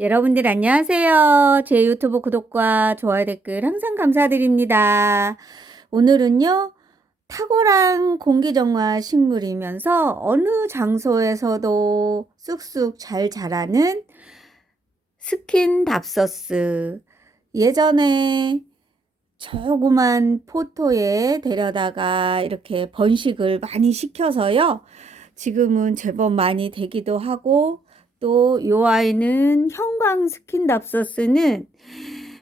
여러분들 안녕하세요. 제 유튜브 구독과 좋아요 댓글 항상 감사드립니다. 오늘은요, 탁월한 공기정화 식물이면서 어느 장소에서도 쑥쑥 잘 자라는 스킨 답서스. 예전에 조그만 포토에 데려다가 이렇게 번식을 많이 시켜서요. 지금은 제법 많이 되기도 하고 또 요 아이는 형광 스킨답서스는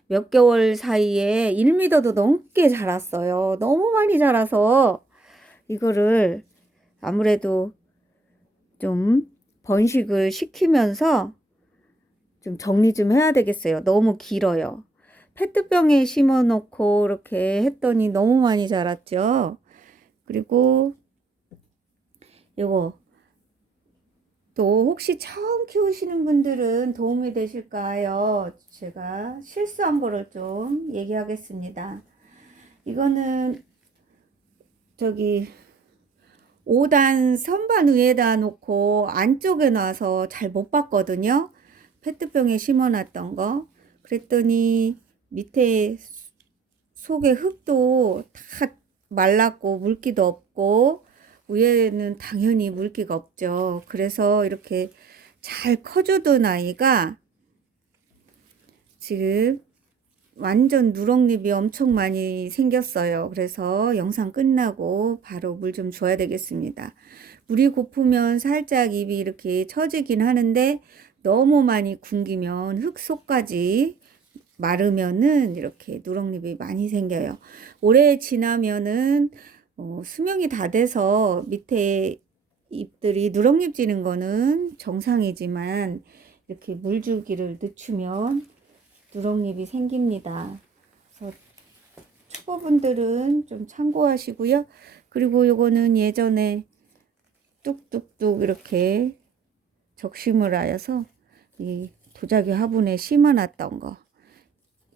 몇 개월 사이에 1m도 넘게 자랐어요. 너무 많이 자라서 이거를 아무래도 좀 번식을 시키면서 좀 정리 좀 해야 되겠어요. 너무 길어요. 페트병에 심어 놓고 이렇게 했더니 너무 많이 자랐죠. 그리고 요거 또 혹시 처음 키우시는 분들은 도움이 되실까요? 제가 실수한 거를 좀 얘기하겠습니다. 이거는 저기 5단 선반 위에다 놓고 안쪽에 놔서 잘 못 봤거든요. 페트병에 심어 놨던 거. 그랬더니 밑에 속에 흙도 다 말랐고 물기도 없고 위에는 당연히 물기가 없죠. 그래서 이렇게 잘 커주던 아이가 지금 완전 누렁잎이 엄청 많이 생겼어요. 그래서 영상 끝나고 바로 물 좀 줘야 되겠습니다. 물이 고프면 살짝 잎이 이렇게 처지긴 하는데 너무 많이 굶기면 흙 속까지 마르면은 이렇게 누렁잎이 많이 생겨요. 오래 지나면은 어, 수명이 다 돼서 밑에 잎들이 누렁잎 지는 거는 정상이지만 이렇게 물주기를 늦추면 누렁잎이 생깁니다. 그래서 초보분들은 좀 참고하시고요. 그리고 요거는 예전에 뚝뚝뚝 이렇게 적심을 하여서 이 도자기 화분에 심어놨던 거.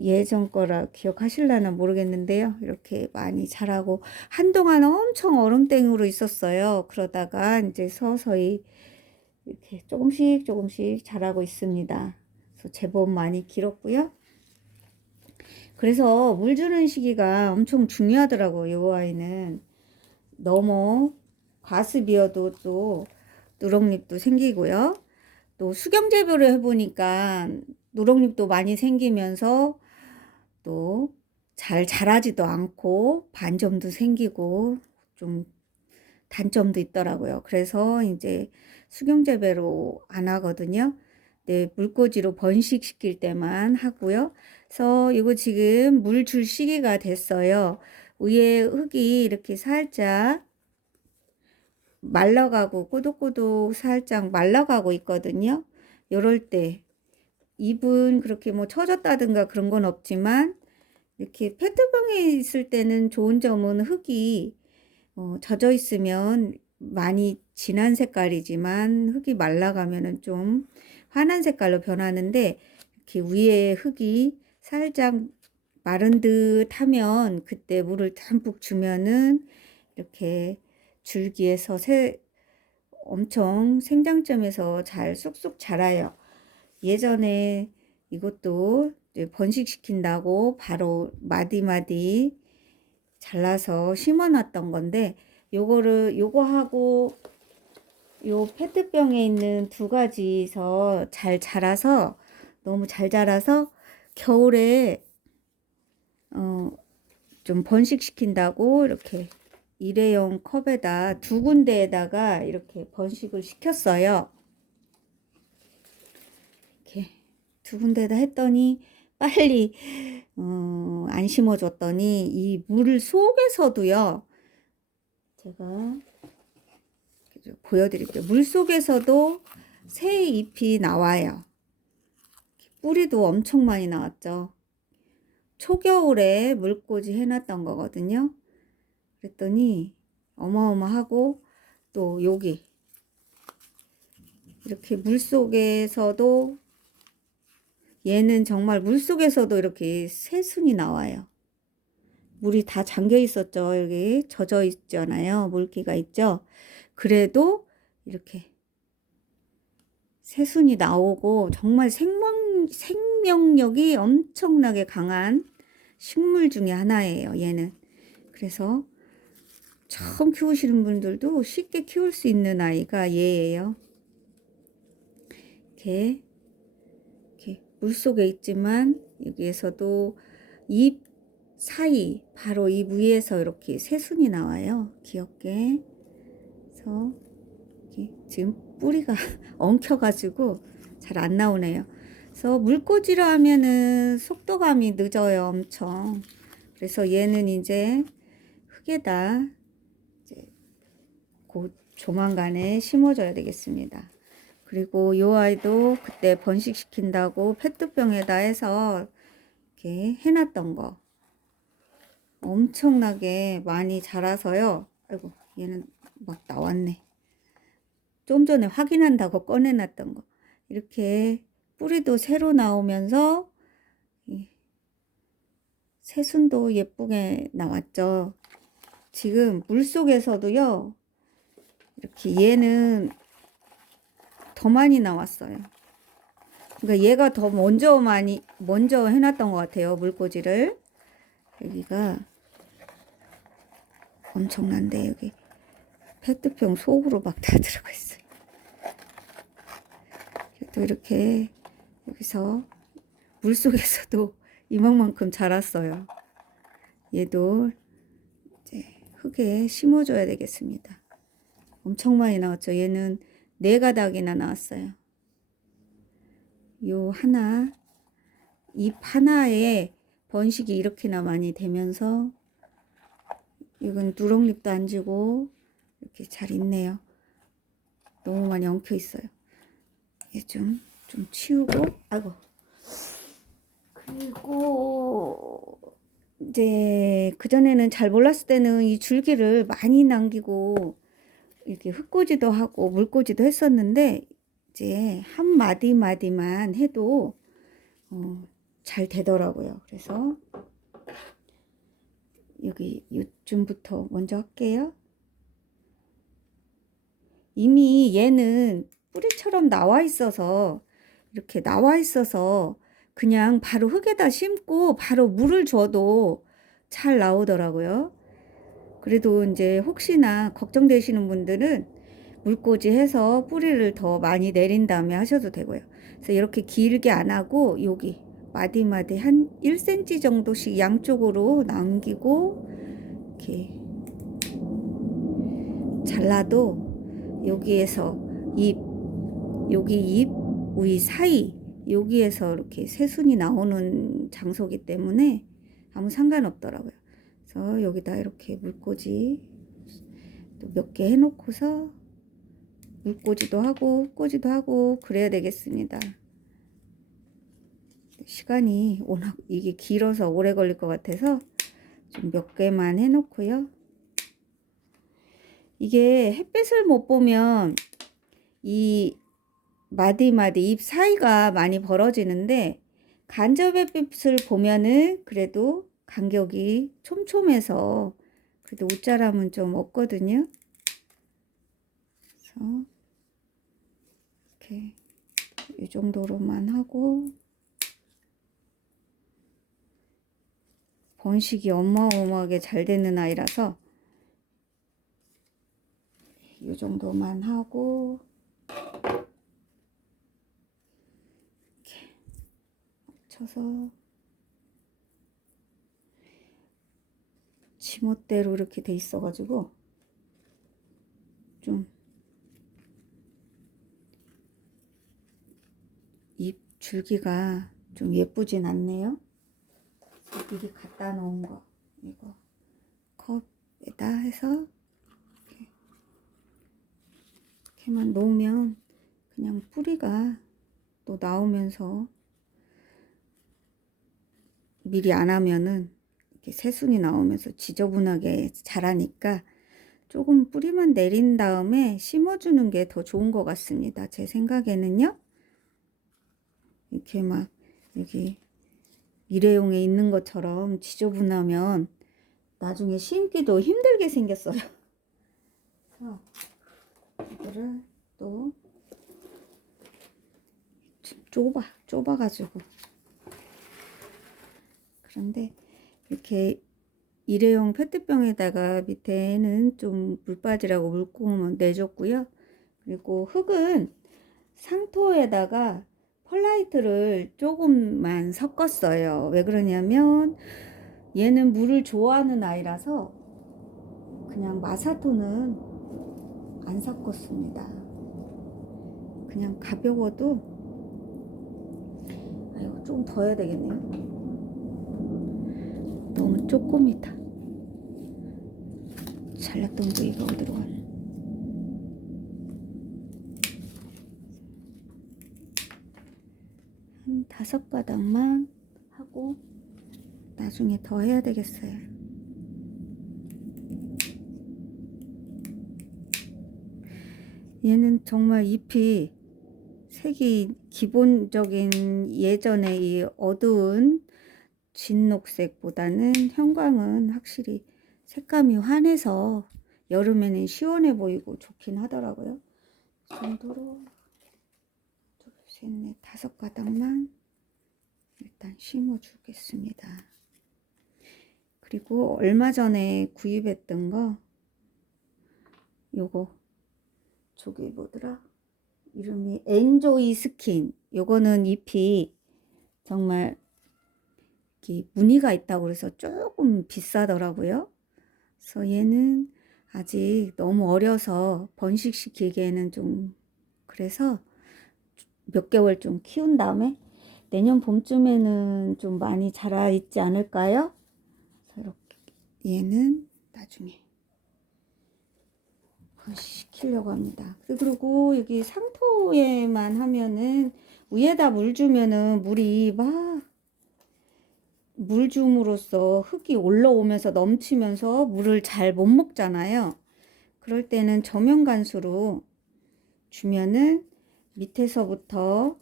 예전 거라 기억하실라나 모르겠는데요. 이렇게 많이 자라고 한동안 엄청 얼음땡으로 있었어요. 그러다가 이제 서서히 이렇게 조금씩 조금씩 자라고 있습니다. 그래서 제법 많이 길었고요. 그래서 물 주는 시기가 엄청 중요하더라고요. 이 아이는 너무 과습이어도 또 누렁잎도 생기고요. 또 수경재배를 해보니까 누렁잎도 많이 생기면서 또 잘 자라지도 않고 반점도 생기고 좀 단점도 있더라고요. 그래서 이제 수경재배로 안 하거든요. 네, 물꽂이로 번식시킬 때만 하고요. 그래서 이거 지금 물 줄 시기가 됐어요. 위에 흙이 이렇게 살짝 말라가고 꼬독꼬독 살짝 말라가고 있거든요. 요럴 때 입은 그렇게 뭐 처졌다든가 그런 건 없지만 이렇게 페트병에 있을 때는 좋은 점은 흙이 어, 젖어 있으면 많이 진한 색깔이지만 흙이 말라가면은 좀 환한 색깔로 변하는데 이렇게 위에 흙이 살짝 마른 듯 하면 그때 물을 담뿍 주면은 이렇게 줄기에서 새, 엄청 생장점에서 잘 쑥쑥 자라요. 예전에 이것도 번식시킨다고 바로 마디마디 잘라서 심어놨던 건데 요거를 요거하고 요 페트병에 있는 두 가지서 잘 자라서 너무 잘 자라서 겨울에 어, 좀 번식시킨다고 이렇게 일회용 컵에다 두 군데에다가 이렇게 번식을 시켰어요. 이렇게 두 군데에다 했더니 빨리 어, 안 심어줬더니 이 물 속에서도요. 제가 보여드릴게요. 물 속에서도 새 잎이 나와요. 뿌리도 엄청 많이 나왔죠. 초겨울에 물꽂이 해놨던 거거든요. 그랬더니 어마어마하고 또 여기 이렇게 물 속에서도 얘는 정말 물 속에서도 이렇게 새순이 나와요. 물이 다 잠겨 있었죠. 여기 젖어 있잖아요. 물기가 있죠. 그래도 이렇게 새순이 나오고 정말 생명 생, 생명력이 엄청나게 강한 식물 중에 하나예요, 얘는. 그래서 처음 키우시는 분들도 쉽게 키울 수 있는 아이가 얘예요. 이렇게 물속에 있지만 여기에서도 잎 사이 바로 이 위에서 이렇게 새순이 나와요. 귀엽게. 그래서 지금 뿌리가 엉켜가지고 잘 안 나오네요. 그래서 물꽂이로 하면은 속도감이 늦어요, 엄청. 그래서 얘는 이제 흙에다 이제 곧 조만간에 심어줘야 되겠습니다. 그리고 요 아이도 그때 번식시킨다고 페트병에다 해서 이렇게 해놨던 거 엄청나게 많이 자라서요. 아이고 얘는 막 나왔네. 좀 전에 확인한다고 꺼내놨던 거 이렇게 뿌리도 새로 나오면서 이 새순도 예쁘게 나왔죠. 지금 물 속에서도요. 이렇게 얘는 더 많이 나왔어요. 그러니까 얘가 더 먼저 많이 먼저 해놨던 것 같아요. 물꽂이를 여기가 엄청난데 여기 페트병 속으로 막 다 들어가 있어요. 또 이렇게 여기서 물 속에서도 이만큼 자랐어요. 얘도 이제 흙에 심어줘야 되겠습니다. 엄청 많이 나왔죠. 얘는 네 가닥이나 나왔어요. 요 하나, 잎 하나에 번식이 이렇게나 많이 되면서 이건 누렁잎도 안 지고 이렇게 잘 있네요. 너무 많이 엉켜 있어요. 얘 좀, 좀 치우고, 아이고. 그리고 이제 그전에는 잘 몰랐을 때는 이 줄기를 많이 남기고 이렇게 흙꽂이도 하고 물꽂이도 했었는데 이제 한 마디 마디만 해도 어, 잘 되더라고요. 그래서 여기 요쯤부터 먼저 할게요. 이미 얘는 뿌리처럼 나와 있어서 이렇게 나와 있어서 그냥 바로 흙에다 심고 바로 물을 줘도 잘 나오더라고요. 그래도 이제 혹시나 걱정되시는 분들은 물꽂이 해서 뿌리를 더 많이 내린 다음에 하셔도 되고요. 그래서 이렇게 길게 안 하고 여기 마디마디 한 1cm 정도씩 양쪽으로 남기고 이렇게 잘라도 여기에서 잎 여기 잎위 사이 여기에서 이렇게 새순이 나오는 장소기 때문에 아무 상관없더라고요. 그래서 여기다 이렇게 물꽂이 또몇개 해놓고서 물꽂이도 하고 흙꽂이도 하고 그래야 되겠습니다. 시간이 워낙 이게 길어서 오래 걸릴 것 같아서 좀 몇 개만 해놓고요. 이게 햇빛을 못 보면 이 마디마디 잎 사이가 많이 벌어지는데 간접 햇빛을 보면은 그래도 간격이 촘촘해서 그래도 옷자람은 좀 없거든요. 그래서 이렇게 이 정도로만 하고 번식이 어마어마하게 잘 되는 아이라서 이 정도만 하고 이렇게 쳐서 지멋대로 이렇게 돼 있어가지고 좀 잎 줄기가 좀 예쁘진 않네요. 미리 갖다 놓은 거 이거 컵에다 해서 이렇게 이렇게만 놓으면 그냥 뿌리가 또 나오면서 미리 안 하면은 이렇게 새순이 나오면서 지저분하게 자라니까 조금 뿌리만 내린 다음에 심어주는 게 더 좋은 것 같습니다. 제 생각에는요. 이렇게 막 여기 일회용에 있는 것처럼 지저분하면 나중에 심기도 힘들게 생겼어요. 그래서 이거를 또 좁아 좁아가지고 그런데 이렇게 일회용 페트병에다가 밑에는 좀 물 빠지라고 물구멍을 내줬고요. 그리고 흙은 상토에다가 펄라이트를 조금만 섞었어요. 왜 그러냐면 얘는 물을 좋아하는 아이라서 그냥 마사토는 안 섞었습니다. 그냥 가벼워도 아이고 조금 더 해야 되겠네요. 너무 조금이다. 잘랐던 부위가 어디로 가나? 한 다섯 가닥만 하고 나중에 더 해야 되겠어요. 얘는 정말 잎이 색이 기본적인 예전의 이 어두운 진녹색보다는 형광은 확실히 색감이 환해서 여름에는 시원해 보이고 좋긴 하더라고요. 이 정도로 둘, 셋, 넷, 다섯 가닥만 일단 심어 주겠습니다. 그리고 얼마 전에 구입했던 거 요거 저기 뭐더라? 이름이 엔조이 스킨. 요거는 잎이 정말 무늬가 있다고 그래서 조금 비싸더라고요. 그래서 얘는 아직 너무 어려서 번식시키기에는 좀 그래서 몇 개월 좀 키운 다음에 내년 봄쯤에는 좀 많이 자라 있지 않을까요? 이렇게 얘는 나중에 시키려고 합니다. 그리고 여기 상토에만 하면은 위에다 물 주면은 물이 막 물 줌으로써 흙이 올라오면서 넘치면서 물을 잘 못 먹잖아요. 그럴 때는 저면 간수로 주면은 밑에서부터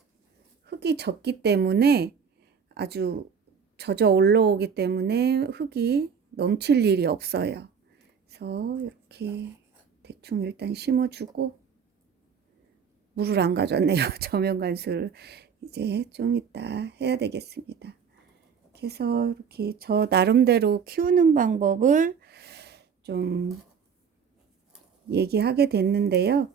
흙이 젖기 때문에 아주 젖어 올라오기 때문에 흙이 넘칠 일이 없어요. 그래서 이렇게 대충 일단 심어주고 물을 안 가졌네요. 저면 간수를 이제 좀 이따 해야 되겠습니다. 그래서 이렇게 저 나름대로 키우는 방법을 좀 얘기하게 됐는데요.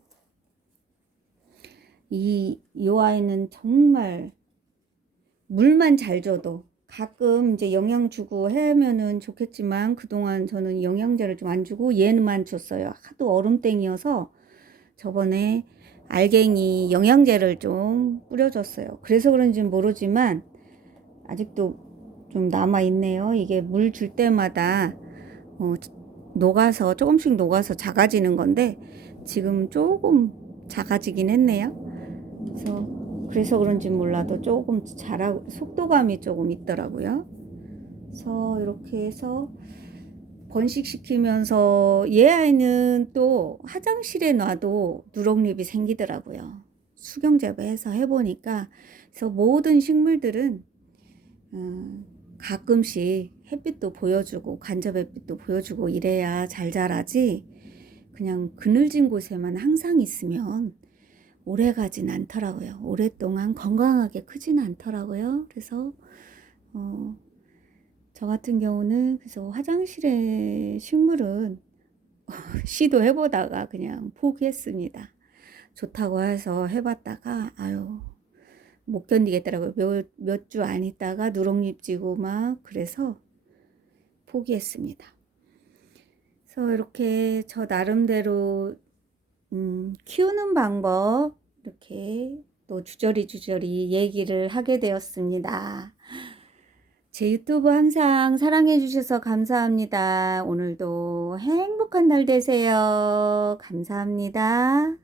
이, 이 아이는 정말 물만 잘 줘도 가끔 이제 영양 주고 해면은 좋겠지만 그동안 저는 영양제를 좀 안 주고 얘는만 줬어요. 하도 얼음땡이어서 저번에 알갱이 영양제를 좀 뿌려줬어요. 그래서 그런지 모르지만 아직도 좀 남아 있네요. 이게 물 줄 때마다 어, 녹아서 조금씩 녹아서 작아지는 건데 지금 조금 작아지긴 했네요. 그래서 그래서 그런지 몰라도 조금 자라 속도감이 조금 있더라고요. 그래서 이렇게 해서 번식시키면서 얘 아이는 또 화장실에 놔도 누렁잎이 생기더라고요. 수경 재배해서 해보니까 그래서 모든 식물들은 음, 가끔씩 햇빛도 보여주고 간접 햇빛도 보여주고 이래야 잘 자라지 그냥 그늘진 곳에만 항상 있으면 오래 가진 않더라고요. 오랫동안 건강하게 크진 않더라고요. 그래서 어, 저 같은 경우는 그래서 화장실에 식물은 시도해보다가 그냥 포기했습니다. 좋다고 해서 해봤다가 아유 못 견디겠더라고요. 몇몇주 안 있다가 누렁잎 지고 막 그래서 포기했습니다. 그래서 이렇게 저 나름대로 음, 키우는 방법 이렇게 또 주저리 주저리 얘기를 하게 되었습니다. 제 유튜브 항상 사랑해 주셔서 감사합니다. 오늘도 행복한 날 되세요. 감사합니다.